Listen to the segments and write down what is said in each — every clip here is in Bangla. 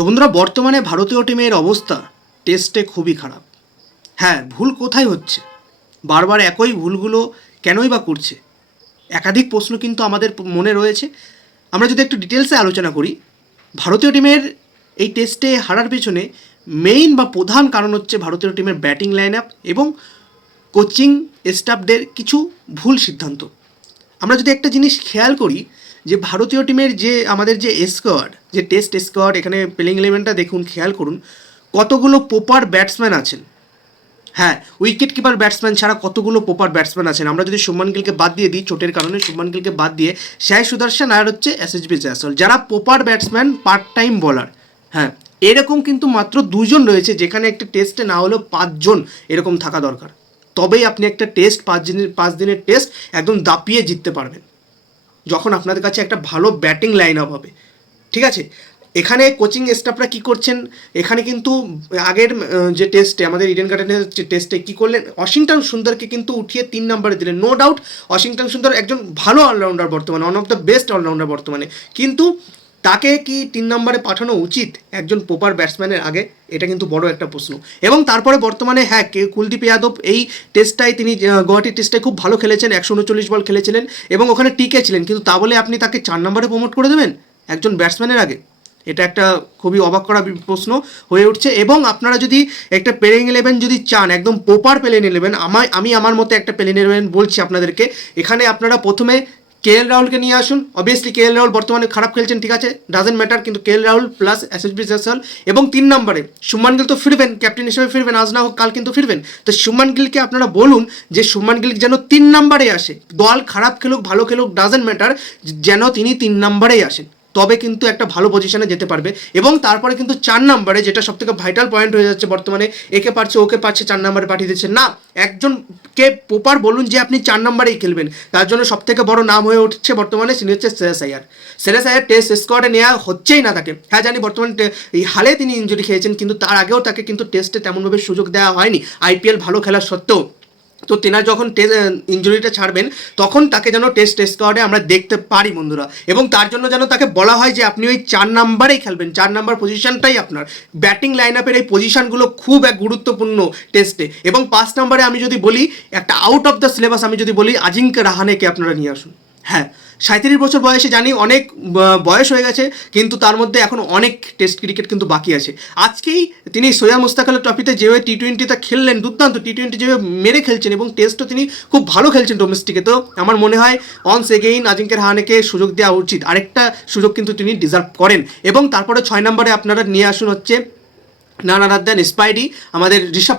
তো বন্ধুরা, বর্তমানে ভারতীয় টিমের অবস্থা টেস্টে খুবই খারাপ। হ্যাঁ, ভুল কোথায় হচ্ছে? বারবার একই ভুলগুলো কেনই বা করছে? একাধিক প্রশ্ন কিন্তু আমাদের মনে রয়েছে। আমরা যদি একটু ডিটেলসে আলোচনা করি, ভারতীয় টিমের এই টেস্টে হারার পেছনে মেইন বা প্রধান কারণ হচ্ছে ভারতীয় টিমের ব্যাটিং লাইন আপ এবং কোচিং স্টাফদের কিছু ভুল সিদ্ধান্ত। আমরা যদি একটা জিনিস খেয়াল করি যে ভারতীয় টিমের যে আমাদের যে স্কোয়াড, যে টেস্ট স্কোয়াড, এখানে প্লেইং ইলেভেনটা দেখুন, খেয়াল করুন কতগুলো প্রপার ব্যাটসম্যান আছেন। হ্যাঁ, উইকেট কিপার ব্যাটসম্যান ছাড়া কতগুলো প্রপার ব্যাটসম্যান আছেন। আমরা যদি শুভমান গিলকে বাদ দিয়ে দিই, চোটের কারণে শুভমান গিলকে বাদ দিয়ে সাই সুদর্শন আর হচ্ছে SSB জয়সওয়াল, যারা প্রপার ব্যাটসম্যান, পার্ট টাইম বলার। হ্যাঁ, এরকম কিন্তু মাত্র দুজন রয়েছে, যেখানে একটা টেস্টে না হলেও 5 জন এরকম থাকা দরকার। তবেই আপনি একটা টেস্ট 5 দিনের টেস্ট একদম দাপিয়ে জিততে পারবেন, যখন আপনাদের কাছে একটা ভালো ব্যাটিং লাইন আপ হবে। ঠিক আছে, এখানে কোচিং স্টাফরা কী করছেন? এখানে কিন্তু আগের যে টেস্টে, আমাদের ইডেন গার্ডেনের যে টেস্টে কী করলেন, ওয়াশিংটন সুন্দরকে কিন্তু উঠিয়ে 3 নম্বরে দিলেন। নো ডাউট ওয়াশিংটন সুন্দর একজন ভালো অলরাউন্ডার বর্তমানে, one of the best allrounder বর্তমানে, কিন্তু তাকে কি 3 নম্বরে পাঠানো উচিত একজন প্রপার ব্যাটসম্যানের আগে? এটা কিন্তু বড় একটা প্রশ্ন। এবং তারপরে বর্তমানে হ্যাঁ, কুলদীপ যাদব এই টেস্টটায় তিনি গুয়াহাটি টেস্টে খুব ভালো খেলেছেন, 139 বল খেলেছিলেন এবং ওখানে টিকে ছিলেন, কিন্তু তা বলে আপনি তাকে 4 নম্বরে প্রমোট করে দেবেন একজন ব্যাটসম্যানের আগে? এটা একটা খুবই অবাক করা প্রশ্ন হয়ে উঠছে। এবং আপনারা যদি একটা প্লেইং ইলেভেন যদি চান, একদম প্রপার প্লেইং ইলেভেন, আমি আমার মতে একটা প্লেইং ইলেভেন বলছি আপনাদেরকে। এখানে আপনারা প্রথমে KL রাহুলকে নিয়ে আসুন। অবভিয়াসলি KL রাহুল বর্তমানে খারাপ খেলছেন, ঠিক আছে, ডাজেন্ট ম্যাটার, কিন্তু KL Rahul plus SSB Jaiswal. এবং 3 নম্বরে শুভমান গিল তো ফিরবেন, ক্যাপ্টেন হিসেবে ফিরবেন, আজ না হোক কাল কিন্তু ফিরবেন। তো শুভমান গিলকে আপনারা বলুন যে শুভমান গিল যেন 3 নম্বরে আসে। দল খারাপ খেলুক ভালো খেলুক ডাজেন্ট ম্যাটার, যেন তিনি 3 নম্বরেই আসেন, তবে কিন্তু একটা ভালো পজিশনে যেতে পারবে। এবং তারপরে কিন্তু 4 নম্বরে, যেটা সবথেকে ভাইটাল পয়েন্ট হয়ে যাচ্ছে বর্তমানে, একে পারছে ওকে পারছে 4 নম্বরে পাঠিয়ে দিচ্ছে না, একজনকে প্রপার বলুন যে আপনি 4 নম্বরেই খেলবেন। তার জন্য সবথেকে বড় নাম হয়ে উঠছে বর্তমানে, তিনি হচ্ছে শ্রেয়াস আইয়ার। শ্রেয়াস আইয়ার টেস্ট স্কোয়াডে নেওয়া হচ্ছেই না তাকে। হ্যাঁ জানি বর্তমানে এই হালে তিনি ইনজুরি খেয়েছেন, কিন্তু তার আগেও তাকে কিন্তু টেস্টে তেমনভাবে সুযোগ দেওয়া হয়নি IPL ভালো খেলার সত্ত্বেও। তো তেনার যখন ইঞ্জুরিটা ছাড়বেন, তখন তাকে যেন টেস্ট স্কোয়াডে আমরা দেখতে পারি বন্ধুরা। এবং তার জন্য যেন তাকে বলা হয় যে আপনি ওই 4 নম্বরেই খেলবেন, 4 নম্বর পজিশনটাই আপনার। ব্যাটিং লাইন আপের এই পজিশনগুলো খুব এক গুরুত্বপূর্ণ টেস্টে। এবং 5 নম্বরে আমি যদি বলি, একটা আউট অফ দ্য সিলেবাস আমি যদি বলি, আজিঙ্ক্য রাহানেকে আপনারা নিয়ে আসুন। হ্যাঁ, 37 বছর বয়সে, জানি অনেক বয়স হয়ে গেছে, কিন্তু তার মধ্যে এখন অনেক টেস্ট ক্রিকেট কিন্তু বাকি আছে। আজকেই তিনি সৈয়দ মুশতাক আলী ট্রফিতে যেভাবে T20তে খেললেন, দুর্দান্ত T20 যেভাবে মেরে খেলছেন, এবং টেস্টও তিনি খুব ভালো খেলছেন ডোমেস্টিকে। তো আমার মনে হয় অনস এগেইন আজিঙ্ক্য রাহানেকে সুযোগ দেওয়া উচিত, আরেকটা সুযোগ কিন্তু তিনি ডিজার্ভ করেন। এবং তারপরে 6 নম্বরে আপনারা নিয়ে আসুন হচ্ছে নানা রাদ্দান স্পাইডি, আমাদের ঋষভ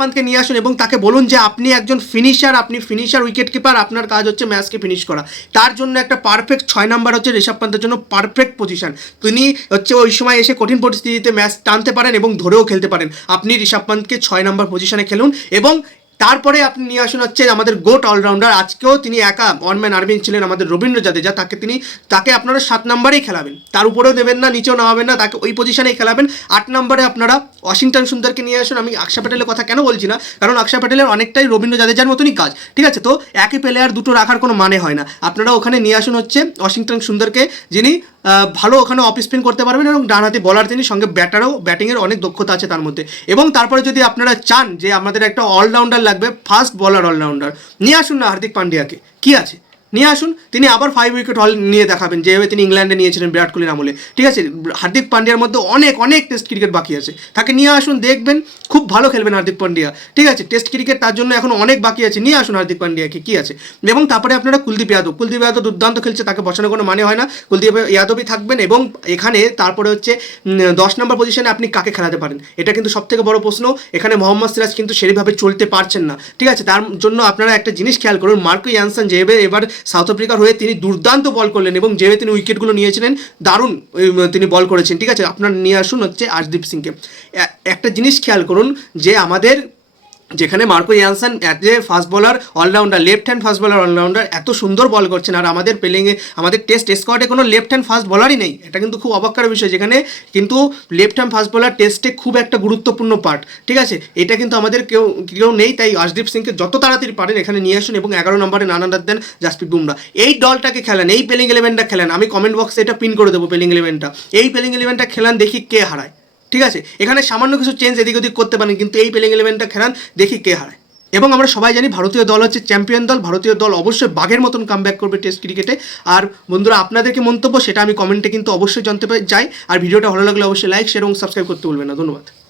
পান্তকে নিয়ে আসুন এবং তাকে বলুন যে আপনি একজন ফিনিশার, আপনি ফিনিশার উইকেট কিপার, আপনার কাজ হচ্ছে ম্যাচকে ফিনিশ করা। তার জন্য একটা পারফেক্ট 6 নম্বর হচ্ছে ঋষভ পান্তের জন্য পারফেক্ট পজিশন। তিনি হচ্ছে ওই সময় এসে কঠিন পরিস্থিতিতে ম্যাচ টানতে পারেন এবং ধরেও খেলতে পারেন। আপনি ঋষভ পান্তকে 6 নম্বর পজিশনে খেলুন। এবং তারপরে আপনি নিয়ে আসুন হচ্ছে আমাদের গোট অলরাউন্ডার, আজকেও তিনি একা ওয়ান ম্যান আর্মি ছিলেন, আমাদের রবীন্দ্র জাদেজা। তাকে আপনারা 7 নম্বরেই খেলাবেন, তার উপরেও দেবেন না, নিচেও নামাবেন না, তাকে ওই পজিশনেই খেলাবেন। 8 নম্বরে আপনারা ওয়াশিংটন সুন্দরকে নিয়ে আসুন। আমি অক্ষর প্যাটেলের কথা কেন বলছি না, কারণ অক্ষর প্যাটেলের অনেকটাই রবীন্দ্র জাদেজার মতনই কাজ, ঠিক আছে। তো একই প্লেয়ার দুটো রাখার কোনো মানে হয় না। আপনারা ওখানে নিয়ে আসুন হচ্ছে ওয়াশিংটন সুন্দরকে, যিনি ভালো ওখানে অফ স্পিন করতে পারবেন এবং ডানহাতি বলার তিনি, সঙ্গে ব্যাটিংয়ের অনেক দক্ষতা আছে তার মধ্যে। এবং তারপরে যদি আপনারা চান যে আমাদের একটা অলরাউন্ডার লাগবে, ফাস্ট বলার অলরাউন্ডার, নিয়ে আসুন না হার্দিক পান্ডিয়াকে, কি আছে, নিয়ে আসুন। তিনি আবার 5 উইকেট হল নিয়ে দেখাবেন, যেভাবে তিনি ইংল্যান্ডে নিয়েছিলেন বিরাট কোহলির আমলে, ঠিক আছে। হার্দিক পান্ডিয়ার মধ্যে অনেক টেস্ট ক্রিকেট বাকি আছে, তাকে নিয়ে আসুন, দেখবেন খুব ভালো খেলবেন হার্দিক পান্ডিয়া, ঠিক আছে। টেস্ট ক্রিকেট তার জন্য এখন অনেক বাকি আছে, নিয়ে আসুন হার্দিক পান্ডিয়াকে, কি আছে। এবং তারপরে আপনারা কুলদীপ যাদব দুর্দান্ত খেলছে, তাকে বসানোর কোনো মানে হয় না, কুলদীপ যাদবই থাকবেন। এবং এখানে তারপরে হচ্ছে 10 নম্বর পজিশনে আপনি কাকে খেলাতে পারেন, এটা কিন্তু সবথেকে বড় প্রশ্ন। এখানে মোহাম্মদ সিরাজ কিন্তু সেভাবে চলতে পারছেন না, ঠিক আছে। তার জন্য আপনারা একটা জিনিস খেয়াল করুন, মার্কো ইয়ানসন যেভাবে এবার সাউথ আফ্রিকার হয়ে তিনি দুর্দান্ত বল করলেন এবং যেভাবে তিনি উইকেটগুলো নিয়েছিলেন, দারুণ তিনি বল করেছেন, ঠিক আছে। আপনার নিয়ে আসুন হচ্ছে আর্শদীপ সিংকে। একটা জিনিস খেয়াল করুন যে আমাদের যেখানে Marco Jansen as a fast bowler allrounder, left hand fast bowler allrounder, এত সুন্দর বল করছেন। আর আমাদের পেলিংয়ে, আমাদের টেস্ট স্কোয়াডে কোনো লেফট হ্যান্ড ফাস্ট বোলারই নেই। এটা কিন্তু খুব অবাক করার বিষয়, যেখানে কিন্তু লেফট হ্যান্ড ফাস্ট বোলার টেস্টে খুব একটা গুরুত্বপূর্ণ পার্ট। ঠিক আছে, এটা কিন্তু আমাদের কেউ নেই। তাই আশদীপ সিংকে যত তাড়াতাড়ি পারেন এখানে নিয়ে আসুন এবং 11 নম্বরে নান আদার দেন জাসপ্রীত বুমরা। এই দলটাকে খেলেন, এই পেলিং ইলেভেনটা খেলেন। আমি কমেন্ট বক্সে এটা পিন করে দেবো পেলিং ইলেভেনটা। এই পেলিং ইলেভেনটা খেলান, দেখি কে হারায়। ঠিক আছে, এখানে সামান্য কিছু চেঞ্জ এদিক ওদিক করতে পারেন, কিন্তু এই পেলিং ইলেভেনটা খেলান, দেখি কে হারায়। এবং আমরা সবাই জানি ভারতীয় দল হচ্ছে চ্যাম্পিয়ন দল। ভারতীয় দল অবশ্যই বাঘের মতন কামব্যাক করবে টেস্ট ক্রিকেটে। আর বন্ধুরা, আপনাদেরকে মন্তব্য সেটা আমি কমেন্টে কিন্তু অবশ্যই জানতে চাই। আর ভিডিওটা ভালো লাগলে অবশ্যই লাইক, শেয়ার এবং সাবস্ক্রাইব করতে ভুলবেন না। ধন্যবাদ।